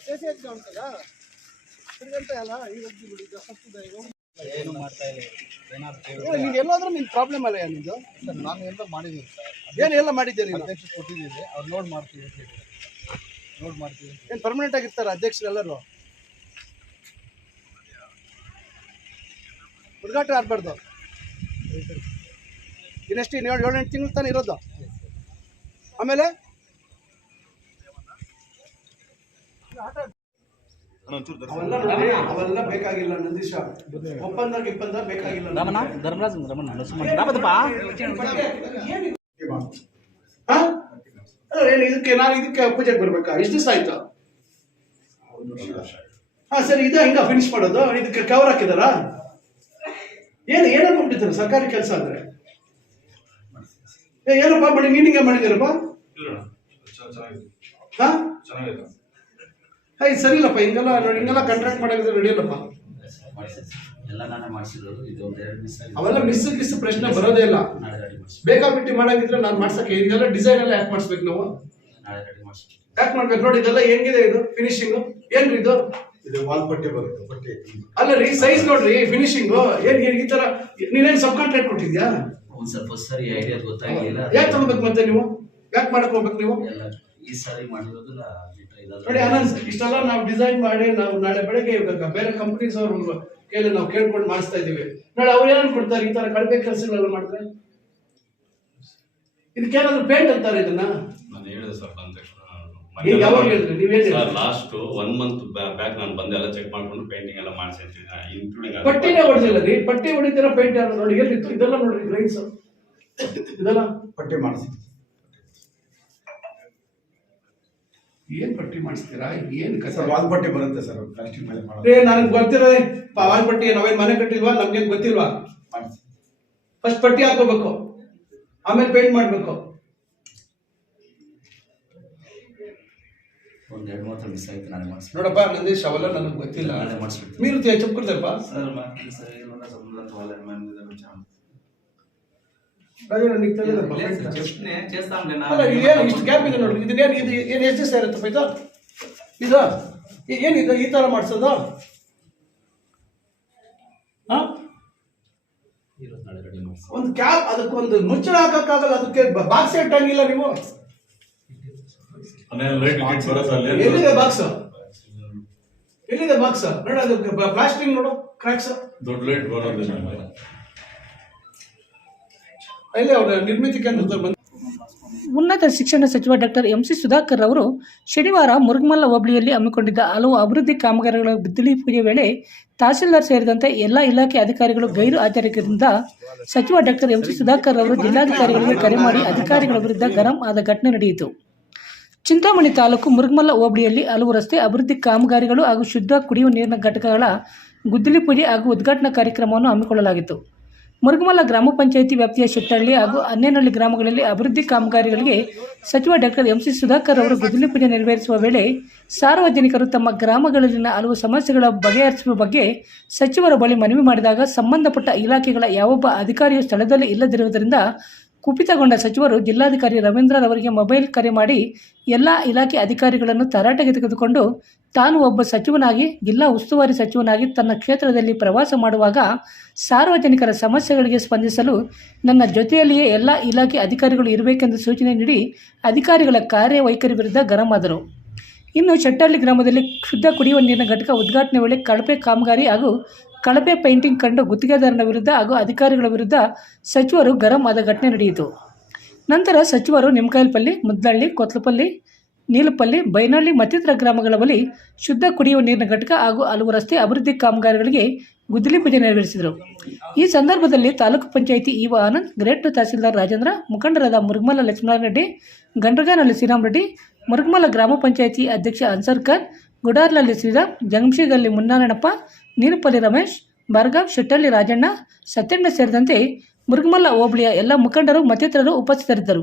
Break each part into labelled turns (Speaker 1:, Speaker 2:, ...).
Speaker 1: C exam ನಿಮ್ಗೆ problem ಅಲ್ಲ ನಿಮ್ದು?
Speaker 2: ಸರ್ ನಾನು ಎಲ್ಲ ಮಾಡಿದ್ದೀನಿ ಸರ್.
Speaker 1: ಏನು
Speaker 2: ಅಧ್ಯಕ್ಷ ಕೊಟ್ಟಿದ್ದೀನಿ ಅವ್ರು ನೋಡ್ ಮಾಡ್ತೀವಿ ಅಂತ ಹೇಳಿದ್ರು. ನೋಡ್ ಮಾಡ್ತೀವಿ
Speaker 1: ಏನು ಪರ್ಮನೆಂಟ್ ಆಗಿರ್ತಾರೆ ಅಧ್ಯಕ್ಷರೆಲ್ಲರೂ? ಹುಡುಗಾಟ ಇನ್ನೆಷ್ಟು ಏಳು ಏಳೆಂಟು ತಿಂಗಳು ತಾನೇ ಇರೋದು? ಆಮೇಲೆ? ಅವೆಲ್ಲ ಬೇಕಾಗಿಲ್ಲ ನಂದೀಶ. ಒಪ್ಪಂದ ಗಿಪ್ಪಂದ ಬೇಕಾಗಿಲ್ಲ
Speaker 3: ರಮಣ ಧರ್ಮರಾಜ್ ರಮಣ ರಾಮದಪ್ಪ
Speaker 1: ಹಾ? ಏನು ಇದಕ್ಕೆ ನಾನು ಇದಕ್ಕೆ ಪೂಜೆಗೆ ಬರ್ಬೇಕಾ? ಎಷ್ಟು ದಿವಸ ಆಯ್ತು? ಹಾ ಸರಿ ಇದೆ ಹಿಂಗ ಫಿನಿಶ್ ಮಾಡೋದು. ಇದಕ್ಕೆ ಕವರ್ ಹಾಕಿದಾರಾ? ಏನು ಏನಪ್ಪ ಬಿಟ್ಟಿದ್ದಾರೆ ಸರ್ಕಾರಿ ಕೆಲಸ ಅಂದ್ರೆ ಏ ಏನಪ್ಪ ಮಾಡಿ ನೀನಿಂಗ ಮಾಡಿದಿರಪ್ಪ ಹಾ? ಹಾ ಇದು ಸರಿಲ್ಲಪ್ಪ ಹಿಂಗೆಲ್ಲ ನೋಡಿ ಹಿಂಗೆಲ್ಲ ಕಾಂಟ್ರಾಕ್ಟ್ ಮಾಡಿದ್ರೆ ನಡೆಯಲ್ಲಪ್ಪ.
Speaker 4: ಎಲ್ಲ ನಾನೇ ಮಾಡಿಸಿರೋದು ಇದು ಒಂದು ಎರಡು
Speaker 1: ಅವೆಲ್ಲ ಮಿಸ್ ಮಿಸ್ ಪ್ರಶ್ನೆ ಬರೋದೇ ಇಲ್ಲ.
Speaker 4: ನಾಳೆ ರೆಡಿ ಮಾಡಿಸಿ
Speaker 1: ಬೇಕಾಬಿಟ್ಟು ಮಾಡಂಗಿದ್ರೆ ನಾನು ಮಾಡ್ಸಕ್ಕೆ ಇದೆಲ್ಲ ಡಿಸೈನ್ ಎಲ್ಲ ಯಾಕೆ ಮಾಡಿಸ್ಬೇಕು ನಾವು?
Speaker 4: ನಾಳೆ ರೆಡಿ ಮಾಡಿಸಿ
Speaker 1: ಯಾಕೆ ಮಾಡ್ಬೇಕು? ನೋಡಿ ಇದೆಲ್ಲ ಹೆಂಗಿದೆ ಇದು ಫಿನಿಶಿಂಗ್ ಏನ್ರಿ ಇದು?
Speaker 2: ಇದು ವಾಲ್ ಪಟ್ಟಿ ಬರುತ್ತೆ ಪಟ್ಟಿ
Speaker 1: ಅಲ್ಲ ರೀ ಸೈಜ್ ನೋಡ್ರಿ ಫಿನಿಶಿಂಗ್ ಏನ್ ಏನ್ ಈ ತರ ನೀನೇನ್ ಸಬ್ ಕಾಂಟ್ರಾಕ್ಟ್ ಕೊಟ್ಟಿದ್ಯಾ
Speaker 4: ಒಂದ್ ಸ್ವಲ್ಪ ಸರಿ ಐಡಿಯಾ ಗೊತ್ತಾಗಿಲ್ಲ
Speaker 1: ಯಾಕೆ ತಗೋಬೇಕು ಮತ್ತೆ ನೀವು? ಯಾಕೆ ಮಾಡಕ್ ಹೋಗ್ಬೇಕು ನೀವು?
Speaker 4: ಎಲ್ಲ ಈ ಸಾರಿ ಇದೆಲ್ಲ
Speaker 1: ನೋಡಿ ಅನಂತ್ ಇಷ್ಟೆಲ್ಲ ನಾವು ಡಿಸೈನ್ ಮಾಡಿ ನಾವು ನಾಳೆ ಬೆಳಗ್ಗೆ ಬೇರೆ ಕಂಪ್ನೀಸ್ ಅವ್ರು ಕೈಲಿ ನಾವು ಕೇಳ್ಕೊಂಡು ಮಾಡಿಸ್ತಾ ಇದೀವಿ ನಾಳೆ ಅವ್ರು ಏನ್ ಕೊಡ್ತಾರೆ? ಈ ತರ ಕಡಿಮೆ ಕೆಲಸಗಳೆಲ್ಲ ಮಾಡಿದ್ರೆ? ಇದಕ್ಕೇನಾದ್ರು ಪೇಂಟ್ ಅಂತಾರೆ ಇದನ್ನ?
Speaker 5: ನಾನು ಹೇಳಿದೆ ಸರ್ ಬಂದ ತಕ್ಷಣ.
Speaker 1: ಈಗ ಯಾವಾಗ ಹೇಳಿದ್ರಿ? ನೀವೇನ್ sir
Speaker 5: last one month back ನಾನು ಬಂದೆ ಎಲ್ಲ ಚೆಕ್ ಮಾಡ್ಕೊಂಡು ಪೇಂಟಿಂಗ್ ಎಲ್ಲ ಮಾಡಿಸಿ ಇನ್ಕ್ಲೂಡಿಂಗ್
Speaker 1: ಪಟ್ಟಿನೇ ಹೊಡೆದಿಲ್ಲ ರೀ. ಪಟ್ಟಿ ಹೊಡಿತೀರ ಪೇಂಟ್ ಯಾರು ನೋಡಿ ಎಲ್ಲಿತ್ತು? ಇದೆಲ್ಲ ನೋಡ್ರಿ ಗ್ರೈನ್ಸ್ ಇದೆಲ್ಲ?
Speaker 2: ಪಟ್ಟಿ ಮಾಡಿಸಿ.
Speaker 1: ಏನ್ ಪಟ್ಟಿ ಮಾಡಿಸ್ತೀರಾ? ಏನ್ ಕಸ?
Speaker 2: ಸರ್ ವಾಲ್ಪಟ್ಟಿ ಬರುತ್ತೆ ಸರ್ ಪ್ಲಾಸ್ಟಿಕ್ ಮೇಲೆ ಮಾಡೋದು.
Speaker 1: ಗೊತ್ತಿರೋದೆ ನನಗೆ ನಾವೇನ್ ಮನೆ ಕಟ್ಟಿಲ್ವಾ? ನಮ್ಗೇನ್ ಗೊತ್ತಿಲ್ವಾ? ಫಸ್ಟ್ ಪಟ್ಟಿ ಹಾಕೋಬೇಕು. ಆಮೇಲೆ ಪೇಂಟ್ ಮಾಡ್ಬೇಕು.
Speaker 4: ಒಂದು ಎರಡು ಮೂರು ಮಿಸ್ ಆಯ್ತು ನಾಳೆ
Speaker 1: ನೋಡಪ್ಪ ನಂದೇಶ್ ಶವಲ್ಲ ನನಗೆ ಗೊತ್ತಿಲ್ಲ.
Speaker 4: ನಾಳೆ ಮಾಡಿಸ್ಬಿಡ್ತೀನಿ.
Speaker 1: ಮೀರು ಹೆಚ್ಚು ಕೊಡ್ತಾರಪ್ಪ? ಸರ್ ಸರ್ ಏನಾರ ರಾಜಣ್ಣ నీకు తెలియదప్ప ಅಲ್ಲ ಏನು ಇಷ್ಟು ಗ್ಯಾಪ್ ಇದೆ ನೋಡಿ ಇದನ್ನೇನು ಇದು ಏನು ಎಷ್ಟು ದಿವಸ ಇರುತ್ತಪ್ಪ ಇದು ಇದು ಏ- ಏನಿದು ಈ ಥರ ಮಾಡಿಸೋದು ಹಾಂ
Speaker 4: ಇರೋದು ನಾಳೆ ರೆಡಿ ಮಾಡಿಸಿ
Speaker 1: ಒಂದು ಕ್ಯಾಪ್ ಅದಕ್ಕೊಂದು ಮುಚ್ಚಳ ಹಾಕಕ್ಕಾಗಲ್ಲ ಅದಕ್ಕೆ ಬಾಕ್ಸ್ ಇಟ್ಟಂಗಿಲ್ಲ ನೀವು ಎಲ್ಲಿದೆ ಬಾಕ್ಸ್ ಎಲ್ಲಿದೆ ಬಾಕ್ಸ್ ನೋಡು ಅದು ಪ್ಲಾಸ್ಟಿಕ್ ನೋಡು ಕ್ರ್ಯಾಕ್ಸ್
Speaker 5: ದೊಡ್ಡ ಲೈಟ್ ಬರೋದಿಲ್ಲ
Speaker 6: ಉನ್ನತ ಶಿಕ್ಷಣ ಸಚಿವ ಡಾಕ್ಟರ್ ಎಂ ಸಿ ಸುಧಾಕರ್ ಅವರು ಶನಿವಾರ ಮುರುಗಮಲ್ಲ ಹೋಬಳಿಯಲ್ಲಿ ಹಮ್ಮಿಕೊಂಡಿದ್ದ ಹಲವು ಅಭಿವೃದ್ಧಿ ಕಾಮಗಾರಿಗಳ ಬಿದ್ದಲಿ ಪೂಜೆ ವೇಳೆ ತಹಸೀಲ್ದಾರ್ ಸೇರಿದಂತೆ ಎಲ್ಲ ಇಲಾಖೆ ಅಧಿಕಾರಿಗಳು ಗೈರು ಹಾಜರಿದ್ದರಿಂದ ಸಚಿವ ಡಾಕ್ಟರ್ ಎಂ ಸಿ ಸುಧಾಕರ್ ಅವರು ಜಿಲ್ಲಾಧಿಕಾರಿಗಳಿಗೆ ಕರೆ ಮಾಡಿ ಅಧಿಕಾರಿಗಳ ವಿರುದ್ಧ ಗರಂ ಆದ ಘಟನೆ ನಡೆಯಿತು. ಚಿಂತಾಮಣಿ ತಾಲೂಕು ಮುರುಗಮಲ್ಲ ಹೋಬಳಿಯಲ್ಲಿ ಹಲವು ರಸ್ತೆ ಅಭಿವೃದ್ಧಿ ಕಾಮಗಾರಿಗಳು ಹಾಗೂ ಶುದ್ಧ ಕುಡಿಯುವ ನೀರಿನ ಘಟಕಗಳ ಗುದ್ದಲಿ ಪೂಜೆ ಹಾಗೂ ಉದ್ಘಾಟನಾ ಕಾರ್ಯಕ್ರಮವನ್ನು ಹಮ್ಮಿಕೊಳ್ಳಲಾಗಿತ್ತು. ಮುರುಗಮಲ್ಲ ಗ್ರಾಮ ಪಂಚಾಯಿತಿ ವ್ಯಾಪ್ತಿಯ ಶೆಟ್ಟಹಳ್ಳಿ ಹಾಗೂ ಅನ್ನೇನಹಳ್ಳಿ ಗ್ರಾಮಗಳಲ್ಲಿ ಅಭಿವೃದ್ಧಿ ಕಾಮಗಾರಿಗಳಿಗೆ ಸಚಿವ ಡಾಕ್ಟರ್ ಎಂಸಿ ಸುಧಾಕರ್ ಅವರು ಗುದ್ದಲಿ ಪೂಜೆ ನೆರವೇರಿಸುವ ವೇಳೆ ಸಾರ್ವಜನಿಕರು ತಮ್ಮ ಗ್ರಾಮಗಳಲ್ಲಿನ ಹಲವು ಸಮಸ್ಯೆಗಳ ಬಗೆಹರಿಸುವ ಬಗ್ಗೆ ಸಚಿವರ ಬಳಿ ಮನವಿ ಮಾಡಿದಾಗ ಸಂಬಂಧಪಟ್ಟ ಇಲಾಖೆಗಳ ಯಾವೊಬ್ಬ ಅಧಿಕಾರಿಯು ಸ್ಥಳದಲ್ಲಿ ಇಲ್ಲದಿರುವುದರಿಂದ ಕುಪಿತಗೊಂಡ ಸಚಿವರು ಜಿಲ್ಲಾಧಿಕಾರಿ ರವೀಂದ್ರರವರಿಗೆ ಮೊಬೈಲ್ ಕರೆ ಮಾಡಿ ಎಲ್ಲ ಇಲಾಖೆ ಅಧಿಕಾರಿಗಳನ್ನು ತರಾಟೆಗೆ ತೆಗೆದುಕೊಂಡು ತಾನು ಒಬ್ಬ ಸಚಿವನಾಗಿ, ಜಿಲ್ಲಾ ಉಸ್ತುವಾರಿ ಸಚಿವನಾಗಿ ತನ್ನ ಕ್ಷೇತ್ರದಲ್ಲಿ ಪ್ರವಾಸ ಮಾಡುವಾಗ ಸಾರ್ವಜನಿಕರ ಸಮಸ್ಯೆಗಳಿಗೆ ಸ್ಪಂದಿಸಲು ನನ್ನ ಜೊತೆಯಲ್ಲಿಯೇ ಎಲ್ಲ ಇಲಾಖೆ ಅಧಿಕಾರಿಗಳು ಇರಬೇಕೆಂದು ಸೂಚನೆ ನೀಡಿ ಅಧಿಕಾರಿಗಳ ಕಾರ್ಯವೈಖರಿ ವಿರುದ್ಧ ಗರಂ ಆದರು. ಇನ್ನು ಚಟ್ಟಳ್ಳಿ ಗ್ರಾಮದಲ್ಲಿ ಶುದ್ಧ ಕುಡಿಯುವ ನೀರಿನ ಘಟಕ ಉದ್ಘಾಟನೆ ವೇಳೆ ಕಳಪೆ ಕಾಮಗಾರಿ ಹಾಗೂ ಕಳಪೆ ಪೇಂಟಿಂಗ್ ಕಂಡು ಗುತ್ತಿಗೆದಾರನ ವಿರುದ್ಧ ಹಾಗೂ ಅಧಿಕಾರಿಗಳ ವಿರುದ್ಧ ಸಚಿವರು ಗರಂ ಆದ ಘಟನೆ ನಡೆಯಿತು. ನಂತರ ಸಚಿವರು ನಿಮ್ಕಾಯಲ್ಪಲ್ಲಿ ಮುದ್ದಳ್ಳಿ, ಕೊತ್ಲಪಲ್ಲಿ, ನೀಲಪಲ್ಲಿ, ಬೈನಹಳ್ಳಿ ಮತ್ತಿತರ ಗ್ರಾಮಗಳ ಬಳಿ ಶುದ್ಧ ಕುಡಿಯುವ ನೀರಿನ ಘಟಕ ಹಾಗೂ ಹಲವು ರಸ್ತೆ ಅಭಿವೃದ್ಧಿ ಕಾಮಗಾರಿಗಳಿಗೆ ಗುದ್ದಲಿ ಪೂಜೆ ನೆರವೇರಿಸಿದರು. ಈ ಸಂದರ್ಭದಲ್ಲಿ ತಾಲೂಕು ಪಂಚಾಯಿತಿ ಇವ ಆನಂದ್, ಗ್ರೇಟ್ ತಹಸೀಲ್ದಾರ್ ರಾಜೇಂದ್ರ, ಮುಖಂಡರಾದ ಮುರುಗಮಲ ಲಕ್ಷ್ಮಣರೆಡ್ಡಿ ಶ್ರೀರಾಮ್ ರೆಡ್ಡಿ ಮುರುಗಮಲ ಗ್ರಾಮ ಪಂಚಾಯಿತಿ ಅಧ್ಯಕ್ಷ ಅನ್ಸರ್ ಖಾನ್ ಗುಡಾರ್ಲಲ್ಲಿ ಶ್ರೀರಾಮ್ ಜಂಗ್ಶಿಗಲ್ಲಿ ಮುನ್ನಾರಣಪ್ಪ ನೀರುಪಲ್ಲಿ ರಮೇಶ್ ಬರ್ಗಾವ್ ಶೆಟ್ಟಳ್ಳಿ ರಾಜಣ್ಣ ಸತ್ಯಣ್ಣ ಸೇರಿದಂತೆ ಮುರುಗಮಲ್ಲ ಹೋಬಳಿಯ ಎಲ್ಲ ಮುಖಂಡರು ಮತ್ತಿತರರು ಉಪಸ್ಥಿತರಿದ್ದರು.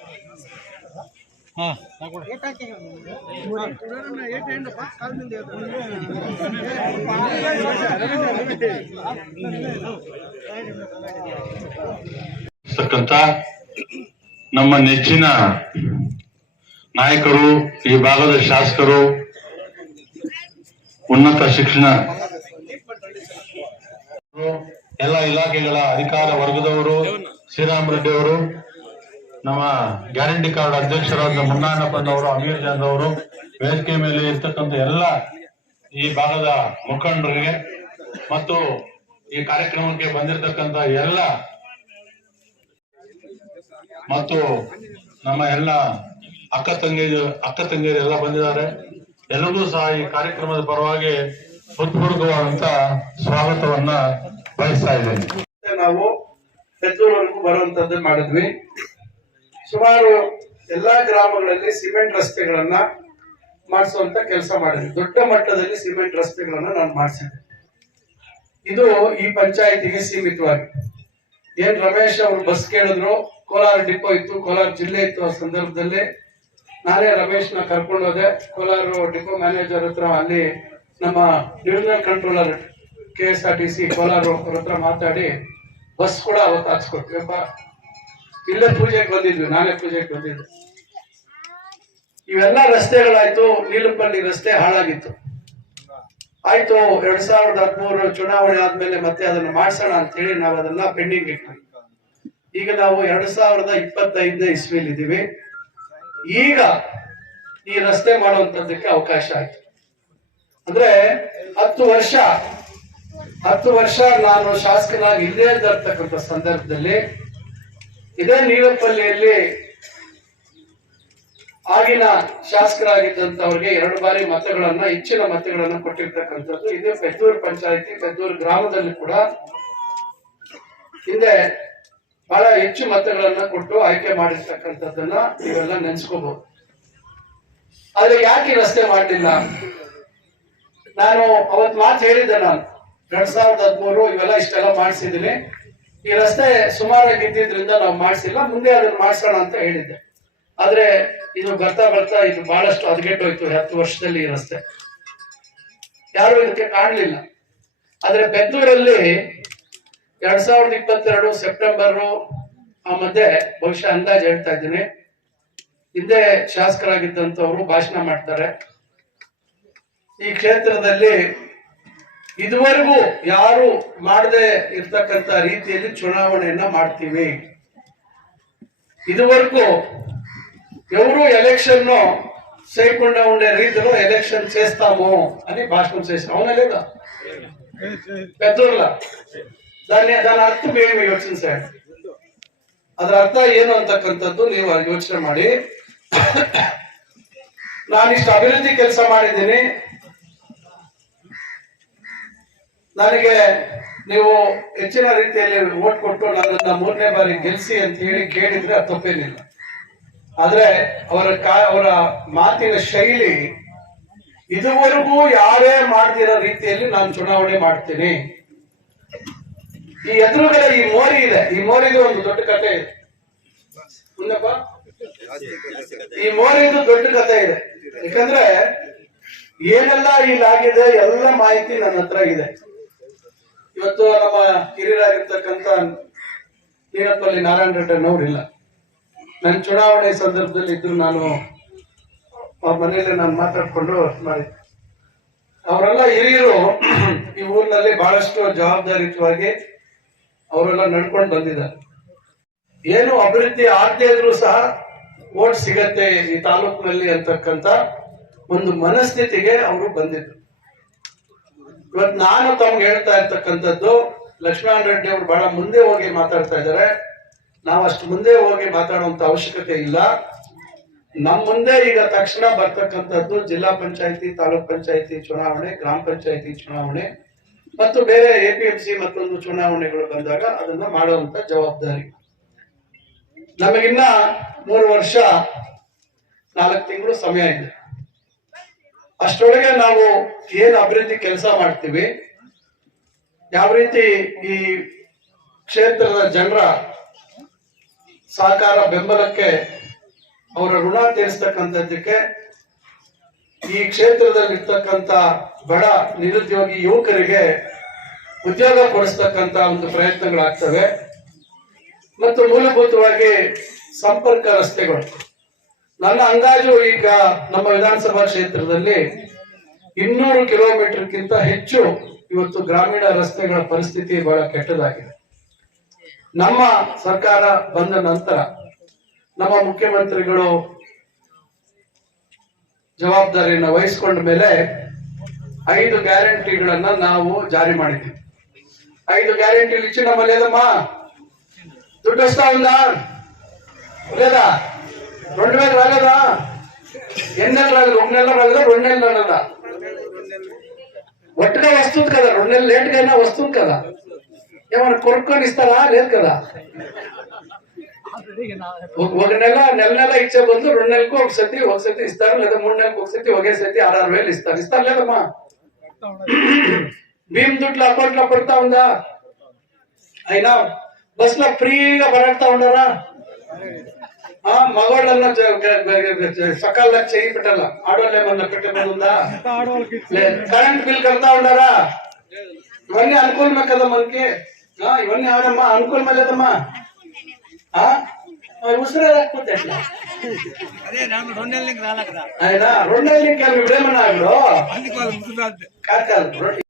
Speaker 7: ನಮ್ಮ ನೆಚ್ಚಿನ ನಾಯಕರು, ಈ ಭಾಗದ ಶಾಸಕರು, ಉನ್ನತ ಶಿಕ್ಷಣ ಎಲ್ಲ ಇಲಾಖೆಗಳ ಅಧಿಕಾರ ವರ್ಗದವರು, ಶ್ರೀರಾಮ್ ರೆಡ್ಡಿ ಅವರು ನಮ್ಮ ಗ್ಯಾರಂಟಿ ಕಾರ್ಡ್ ಅಧ್ಯಕ್ಷರಾದ ಮುನ್ನಾನಪ್ಪನವರು, ಅಮೀರ್ ಜಾನ್ ಅವರು ವೇದಿಕೆ ಮೇಲೆ ಇರ್ತಕ್ಕಂಥ ಎಲ್ಲ ಈ ಭಾಗದ ಮುಖಂಡರಿಗೆ ಮತ್ತು ಈ ಕಾರ್ಯಕ್ರಮಕ್ಕೆ ಬಂದಿರತಕ್ಕಂತ ಎಲ್ಲ ಮತ್ತು ನಮ್ಮ ಎಲ್ಲ ಅಕ್ಕ ತಂಗಿ, ಅಕ್ಕ ತಂಗಿಯರು ಎಲ್ಲ ಬಂದಿದ್ದಾರೆ. ಎಲ್ಲರಿಗೂ ಸಹ ಈ ಕಾರ್ಯಕ್ರಮದ ಪರವಾಗಿ ಹೃತ್ಪೂರ್ವಕವಾದಂತ ಸ್ವಾಗತವನ್ನ ಬಯಸ್ತಾ ಇದ್ದೇನೆ.
Speaker 1: ನಾವು ಹೆಚ್ಚುವರೆಗೂ ಬರುವಂತದ್ದು ಮಾಡಿದ್ವಿ. ಸುಮಾರು ಎಲ್ಲಾ ಗ್ರಾಮಗಳಲ್ಲಿ ಸಿಮೆಂಟ್ ರಸ್ತೆಗಳನ್ನ ಮಾಡಿಸುವಂತ ಕೆಲಸ ಮಾಡಿದೆ ದೊಡ್ಡ ಮಟ್ಟದಲ್ಲಿ ಸಿಮೆಂಟ್ ರಸ್ತೆಗಳನ್ನ ನಾನು ಮಾಡಿಸಿದೆ ಇದು ಈ ಪಂಚಾಯತಿಗೆ ಸೀಮಿತವಾಗಿ. ಏನ್ ರಮೇಶ್ ಅವರು ಬಸ್ ಕೇಳಿದ್ರು, ಕೋಲಾರ ಡಿಪೋ ಇತ್ತು, ಕೋಲಾರ ಜಿಲ್ಲೆ ಇತ್ತು ಆ ಸಂದರ್ಭದಲ್ಲಿ. ನಾನೇ ರಮೇಶ್ನ ಕರ್ಕೊಂಡು ಹೋದೆ. ಕೋಲಾರ ಡಿಪೋ ಮ್ಯಾನೇಜರ್ ಹತ್ರ ಅಲ್ಲಿ ನಮ್ಮ divisional controller K S R T C Kolar ಅವ್ರ ಹತ್ರ ಮಾತಾಡಿ, ಬಸ್ ಕೂಡ ಅವತ್ತು ಹಾಕ್ಸ್ಕೊಡ್ತೀವಪ್ಪ ಇಲ್ಲೇ ಪೂಜೆಗೆ ಬಂದಿದ್ವಿ, ನಾನೇ ಪೂಜೆಗೆ ಬಂದಿದ್ವಿ ಇವೆಲ್ಲ ರಸ್ತೆಗಳಾಯ್ತು, ನೀಲಪಲ್ಲಿ ರಸ್ತೆ ಹಾಳಾಗಿತ್ತು. ಆಯ್ತು, ಎರಡ್ ಸಾವಿರದ ಹದಿಮೂರು ಚುನಾವಣೆ ಆದ್ಮೇಲೆ ಮತ್ತೆ ಅದನ್ನ ಮಾಡಿಸೋಣ ಅಂತ ಹೇಳಿ ನಾವು ಅದನ್ನ ಪೆಂಡಿಂಗ್ ಇಟ್ಟು ಈಗ ನಾವು ಎರಡ್ ಸಾವಿರದ ಇಪ್ಪತ್ತೈದನೇ ಇಸ್ವಿಲ್ ಇದೀವಿ. ಈಗ ಈ ರಸ್ತೆ ಮಾಡುವಂತದ್ದಕ್ಕೆ ಅವಕಾಶ ಆಯ್ತು. ಅಂದ್ರೆ ಹತ್ತು ವರ್ಷ ಹತ್ತು ವರ್ಷ ನಾನು ಶಾಸಕನಾಗಿ ಇಲ್ಲೇ ಇರ್ತಕ್ಕಂಥ ಸಂದರ್ಭದಲ್ಲಿ ಇದೇ ನೀಲಪಲ್ಲಿಯಲ್ಲಿ ಆಗಿನ ಶಾಸಕರಾಗಿದ್ದಂತವ್ರಿಗೆ ಎರಡು ಬಾರಿ ಮತಗಳನ್ನ, ಹೆಚ್ಚಿನ ಮತಗಳನ್ನ ಕೊಟ್ಟಿರ್ತಕ್ಕಂಥದ್ದು. ಇದೇ ಪೆದ್ದೂರು ಪಂಚಾಯಿತಿ, ಪೆದ್ದೂರು ಗ್ರಾಮದಲ್ಲಿ ಕೂಡ ಹಿಂದೆ ಬಹಳ ಹೆಚ್ಚು ಮತಗಳನ್ನ ಕೊಟ್ಟು ಆಯ್ಕೆ ಮಾಡಿರ್ತಕ್ಕಂಥದ್ದನ್ನ ನೀವೆಲ್ಲ ನೆನ್ಸ್ಕೋಬಹುದು ಆದ್ರೆ ಯಾಕೆ ರಸ್ತೆ ಮಾಡಲಿಲ್ಲ? ನಾನು ಅವತ್ ಮಾತು ಹೇಳಿದ್ದೆ ನಾನು. ಎರಡ್ ಸಾವಿರದ ಹದಿಮೂರು ಇವೆಲ್ಲ ಇಷ್ಟೆಲ್ಲ ಮಾಡಿಸಿದ್ದೀನಿ. ಈ ರಸ್ತೆ ಸುಮಾರಾಗಿ ಇದ್ದಿದ್ರಿಂದ ನಾವು ಮಾಡಿಸಿಲ್ಲ. ಮುಂದೆ ಅದನ್ನ ಮಾಡಿಸೋಣ ಅಂತ ಹೇಳಿದ್ದೆ. ಆದ್ರೆ ಇದು ಬರ್ತಾ ಬರ್ತಾ ಇದು ಬಹಳಷ್ಟು ಹದಗೆಟ್ಟೋಯ್ತು ಹತ್ತು ವರ್ಷದಲ್ಲಿ ಈ ರಸ್ತೆ. ಯಾರು ಇದಕ್ಕೆ ಕಾಣಲಿಲ್ಲ. ಆದ್ರೆ ಬೆಂಗಳೂರಲ್ಲಿ ಎರಡ್ ಸಾವಿರದ ಇಪ್ಪತ್ತೆರಡು ಸೆಪ್ಟೆಂಬರ್, ಆ ಮಧ್ಯೆ ಬಹುಶಃ ಅಂದಾಜು ಹೇಳ್ತಾ ಇದ್ದೀನಿ. ಹಿಂದೆ ಶಾಸಕರಾಗಿದ್ದಂತವ್ರು ಭಾಷಣ ಮಾಡ್ತಾರೆ. ಈ ಕ್ಷೇತ್ರದಲ್ಲಿ ಇದುವರೆಗೂ ಯಾರು ಮಾಡದೆ ಇರ್ತಕ್ಕಂತ ರೀತಿಯಲ್ಲಿ ಚುನಾವಣೆಯನ್ನ ಮಾಡ್ತೀವಿ ఇదివరకు ఎవరు ఎలక్షన్ చేయకుండా ఉండే రీతిలో ఎలక్షన్ చేస్తాము అని భాషణం చేసిన అవునా లేదా పెద్దోళ్ళ దాన్ని దాని ಅರ್ಥ ಏನು ಯೋಚಿಸಿದ್ದಾರೆ ಅದರ ಅರ್ಥ ಏನು ಅಂತಕ್ಕಂಥದ್ದು ನೀವು ಯೋಚನೆ ಮಾಡಿ ನಾನಿಷ್ಟು ಅಭಿವೃದ್ಧಿ ಕೆಲಸ ಮಾಡಿದ್ದೀನಿ ನನಗೆ ನೀವು ಹೆಚ್ಚಿನ ರೀತಿಯಲ್ಲಿ ಓಟ್ ಕೊಟ್ಟು ನನ್ನನ್ನ ಮೂರನೇ ಬಾರಿ ಗೆಲ್ಸಿ ಅಂತ ಹೇಳಿ ಕೇಳಿದ್ರೆ ಅದು ತಪ್ಪೇನಿಲ್ಲ. ಆದ್ರೆ ಅವರ ಕಾ, ಅವರ ಮಾತಿನ ಶೈಲಿ ಇದುವರೆಗೂ ಯಾರೇ ಮಾಡ್ತಿರೋ ರೀತಿಯಲ್ಲಿ ನಾನು ಚುನಾವಣೆ ಮಾಡ್ತೀನಿ. ಈ ಎದುರುಗಡೆ ಈ ಮೋರಿ ಇದೆ. ಈ ಮೋರಿದು ಒಂದು ದೊಡ್ಡ ಕಥೆ ಇದೆ. ಮುಂದಪ್ಪ? ಈ ಮೋರಿದು ದೊಡ್ಡ ಕಥೆ ಇದೆ. ಯಾಕಂದ್ರೆ ಏನೆಲ್ಲ ಇಲ್ಲಾಗಿದೆ ಎಲ್ಲ ಮಾಹಿತಿ ನನ್ನ ಹತ್ರ ಇದೆ. ಇವತ್ತು ನಮ್ಮ ಹಿರಿಯರಾಗಿರ್ತಕ್ಕಂಥ ನೀರಪ್ಪಲ್ಲಿ ನಾರಾಯಣ ಇಲ್ಲ ನನ್ನ ಚುನಾವಣೆ ಸಂದರ್ಭದಲ್ಲಿ ಇದ್ರು ನಾನು ಅವ್ರ ಮನೆಯಲ್ಲಿ ನಾನು ಮಾತಾಡಿಕೊಂಡು ಮಾಡಿ. ಅವರೆಲ್ಲ ಹಿರಿಯರು ಈ ಊರಿನಲ್ಲಿ ಬಹಳಷ್ಟು ಜವಾಬ್ದಾರಿಯುತವಾಗಿ ಅವರೆಲ್ಲ ನಡ್ಕೊಂಡು ಬಂದಿದ್ದಾರೆ. ಏನು ಅಭಿವೃದ್ಧಿ ಆಗದೆ ಇದ್ರು ಸಹ ಓಟ್ ಸಿಗತ್ತೆ ಈ ತಾಲೂಕಿನಲ್ಲಿ ಅಂತಕ್ಕಂತ ಒಂದು ಮನಸ್ಥಿತಿಗೆ ಅವರು ಬಂದಿದ್ರು. ಇವತ್ತು ನಾನು ತಮ್ಗೆ ಹೇಳ್ತಾ ಇರ್ತಕ್ಕಂಥದ್ದು ಲಕ್ಷ್ಮಣ ರೆಡ್ಡಿ ಅವರು ಬಹಳ ಮುಂದೆ ಹೋಗಿ ಮಾತಾಡ್ತಾ ಇದ್ದಾರೆ. ನಾವು ಅಷ್ಟು ಮುಂದೆ ಹೋಗಿ ಮಾತಾಡುವಂತ ಅವಶ್ಯಕತೆ ಇಲ್ಲ. ನಮ್ಮ ಮುಂದೆ ಈಗ ತಕ್ಷಣ ಬರ್ತಕ್ಕಂಥದ್ದು ಜಿಲ್ಲಾ ಪಂಚಾಯತಿ, ತಾಲೂಕ್ ಪಂಚಾಯತಿ ಚುನಾವಣೆ, ಗ್ರಾಮ ಪಂಚಾಯತಿ ಚುನಾವಣೆ ಮತ್ತು ಬೇರೆ ಎ ಪಿ ಎಂ ಸಿ ಮತ್ತೊಂದು ಚುನಾವಣೆಗಳು ಬಂದಾಗ ಅದನ್ನ ಮಾಡುವಂತ ಜವಾಬ್ದಾರಿ. ನಮಗಿನ್ನ ಮೂರು ವರ್ಷ, ನಾಲ್ಕು ತಿಂಗಳು ಸಮಯ ಇದೆ. ಅಷ್ಟರೊಳಗೆ ನಾವು ಏನು ಅಭಿವೃದ್ಧಿ ಕೆಲಸ ಮಾಡ್ತೀವಿ, ಯಾವ ರೀತಿ ಈ ಕ್ಷೇತ್ರದ ಜನರ ಸಹಕಾರ ಬೆಂಬಲಕ್ಕೆ ಅವರ ಋಣ ತೀರಿಸ್ತಕ್ಕಂಥದ್ದಕ್ಕೆ ಈ ಕ್ಷೇತ್ರದಲ್ಲಿ ಇರ್ತಕ್ಕಂಥ ಬಡ ನಿರುದ್ಯೋಗಿ ಯುವಕರಿಗೆ ಉದ್ಯೋಗ ಕೊಡಿಸ್ತಕ್ಕಂಥ ಒಂದು ಪ್ರಯತ್ನಗಳಾಗ್ತವೆ. ಮತ್ತು ಮೂಲಭೂತವಾಗಿ ಸಂಪರ್ಕ ರಸ್ತೆಗಳು. ನನ್ನ ಅಂದಾಜು ಈಗ ನಮ್ಮ ವಿಧಾನಸಭಾ ಕ್ಷೇತ್ರದಲ್ಲಿ ಇನ್ನೂರು ಕಿಲೋಮೀಟರ್ಗಿಂತ ಹೆಚ್ಚು ಇವತ್ತು ಗ್ರಾಮೀಣ ರಸ್ತೆಗಳ ಪರಿಸ್ಥಿತಿ ಬಹಳ ಕೆಟ್ಟದಾಗಿದೆ. ನಮ್ಮ ಸರ್ಕಾರ ಬಂದ ನಂತರ ನಮ್ಮ ಮುಖ್ಯಮಂತ್ರಿಗಳು ಜವಾಬ್ದಾರಿಯನ್ನು ವಹಿಸಿಕೊಂಡ ಮೇಲೆ ಐದು ಗ್ಯಾರಂಟಿಗಳನ್ನ ನಾವು ಜಾರಿ ಮಾಡಿದ್ದೀವಿ. ಐದು ಗ್ಯಾರಂಟಿ ಇಚ್ಚಿ ನಮ್ಮಲ್ಲೇದಮ್ಮ ದುಡ್ಡು ಎಷ್ಟ రెండు వేలు రాలేదా? ఎన్ని నెలలు రాలేదు? ఒక నెల రాలేదా? రెండు నెలలు రాలేదా? ఒట్టిగా వస్తుంది కదా. రెండు నెలలు లేట్గా అయినా వస్తుంది కదా. ఏమైనా కొనుక్కొని ఇస్తారా? లేదు కదా. ఒక- నెల నెల నెల ఇచ్చే బదులు రెండు నెలలకు ఒక సతి ఒక సతి ఇస్తారు. లేదా మూడు నెలలకు ఒక సతి ఒకే సతి ఆరు వేలు ఇస్తారు. ఇస్తారు లేదమ్మా. భీమ్ దుడ్లు అకౌంట్లో పడతా ఉందా? అయినా బస్లో ఫ్రీగా పడతా ఉండరా? ఆ మగవాళ్ళన్నా జ- గ- గ- గ- సకాలంలో చేయి పెట్టాల ఆడవాళ్ళు ఏమన్నా పెట్టమని ఉందా లేదు కరెంట్ బిల్ కడతా ఉండారా ఇవన్నీ అనుకూలమే కదా మనకి ఆ, ఇవన్నీ ఆడమ్మా అనుకూలమే లేదమ్మా ఆ? మరి ఉసిరే రాకపోతే ఎట్లా
Speaker 2: అదే ನಾನು రెండు నెలలకి రాలే కదా
Speaker 1: ఆయన రెండేళ్ళకి ఇప్పుడేమన్నా ఇప్పుడు
Speaker 2: అందుకోవాలి ముసలి
Speaker 1: కాదు కాదు